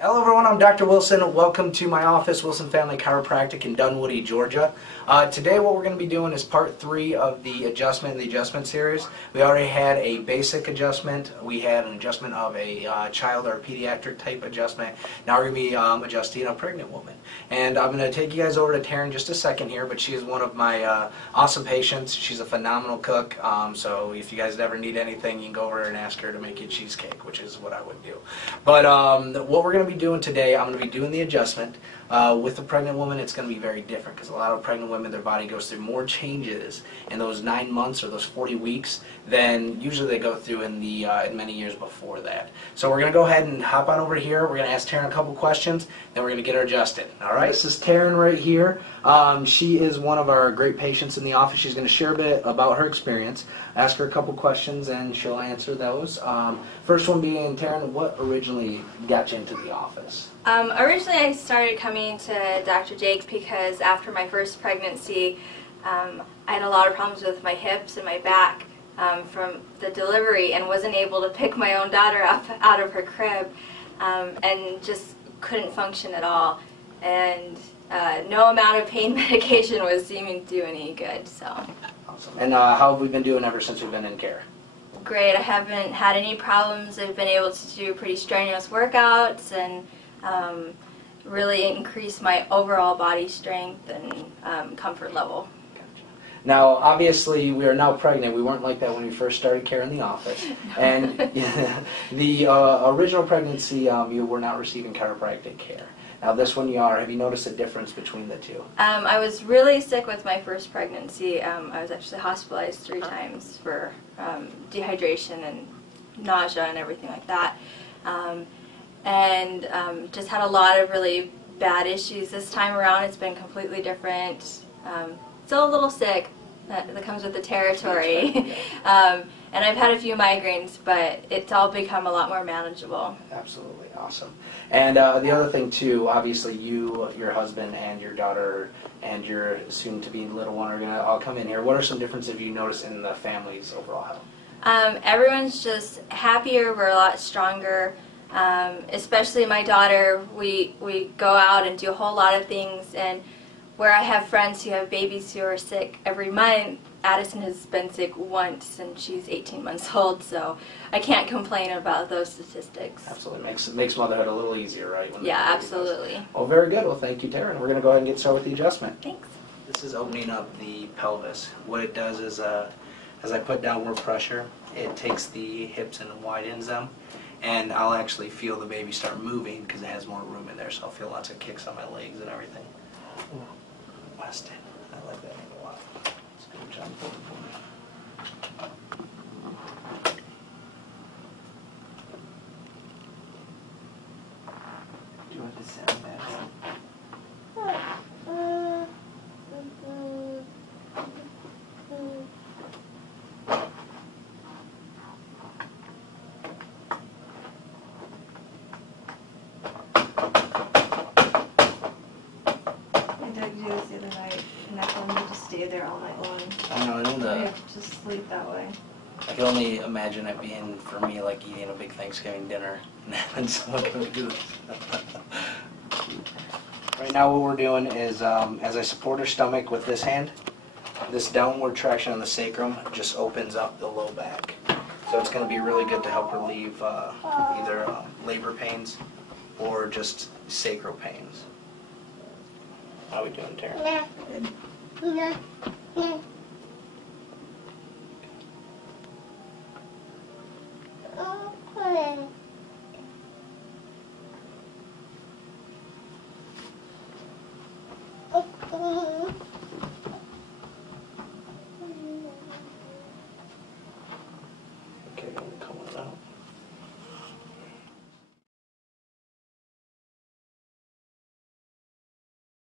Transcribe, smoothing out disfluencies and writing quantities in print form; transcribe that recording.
Hello everyone, I'm Dr. Wilson. Welcome to my office, Wilson Family Chiropractic in Dunwoody, Georgia. Today what we're going to be doing is part 3 of the adjustment series. We already had a basic adjustment. We had an adjustment of a child or pediatric type adjustment. Now we're going to be adjusting a pregnant woman. And I'm going to take you guys over to Taryn in just a second here, but she is one of my awesome patients. She's a phenomenal cook, so if you guys ever need anything, you can go over and ask her to make you cheesecake, which is what I would do. But what we're going to be doing today, I'm going to be doing the adjustment. With a pregnant woman, it's going to be very different because a lot of pregnant women, their body goes through more changes in those 9 months or those 40 weeks than usually they go through in the in many years before that. So we're going to go ahead and hop on over here. We're going to ask Taryn a couple questions, then we're going to get her adjusted. All right, this is Taryn right here. She is one of our great patients in the office. She's going to share a bit about her experience, ask her a couple questions, and she'll answer those. First one being, Taryn, what originally got you into the office? Originally I started coming to Dr. Jake because after my first pregnancy I had a lot of problems with my hips and my back from the delivery and wasn't able to pick my own daughter up out of her crib and just couldn't function at all, and no amount of pain medication was seeming to do any good. So. Awesome. And how have we been doing ever since we've been in care? Great. I haven't had any problems. I've been able to do pretty strenuous workouts and really increase my overall body strength and comfort level. Gotcha. Now, obviously, we are now pregnant. We weren't like that when we first started care in the office. No. And the original pregnancy, you were not receiving chiropractic care. Now, this one you are. Have you noticed a difference between the two? I was really sick with my first pregnancy. I was actually hospitalized 3 times for dehydration and nausea and everything like that. And just had a lot of really bad issues. This time around it's been completely different. Still a little sick, that comes with the territory. And I've had a few migraines, but it's all become a lot more manageable. Absolutely, awesome. And the other thing too, obviously you, your husband, and your daughter, and your soon-to-be little one are going to all come in here. What are some differences you notice in the family's overall health? Everyone's just happier, we're a lot stronger. Especially my daughter, we go out and do a whole lot of things, and where I have friends who have babies who are sick every month, Addison has been sick once and she's 18 months old, so I can't complain about those statistics. Absolutely. Makes motherhood a little easier, right? Yeah, absolutely. Well, very good. Well, thank you, Taryn. We're going to go ahead and get started with the adjustment. Thanks. This is opening up the pelvis. What it does is, as I put downward pressure, it takes the hips and widens them. And I'll actually feel the baby start moving because it has more room in there, so I'll feel lots of kicks on my legs and everything. Weston, I like that a lot. It's a good job pulling for me. Do you want to sound that? The other night, and I told him to just stay there all night long. I know, I have to just sleep that way. I can only imagine it being, for me, like eating a big Thanksgiving dinner and having someone go do this. Right now what we're doing is, as I support her stomach with this hand, this downward traction on the sacrum just opens up the low back. So it's going to be really good to help relieve either labor pains or just sacral pains. How are we doing, Taryn? Good.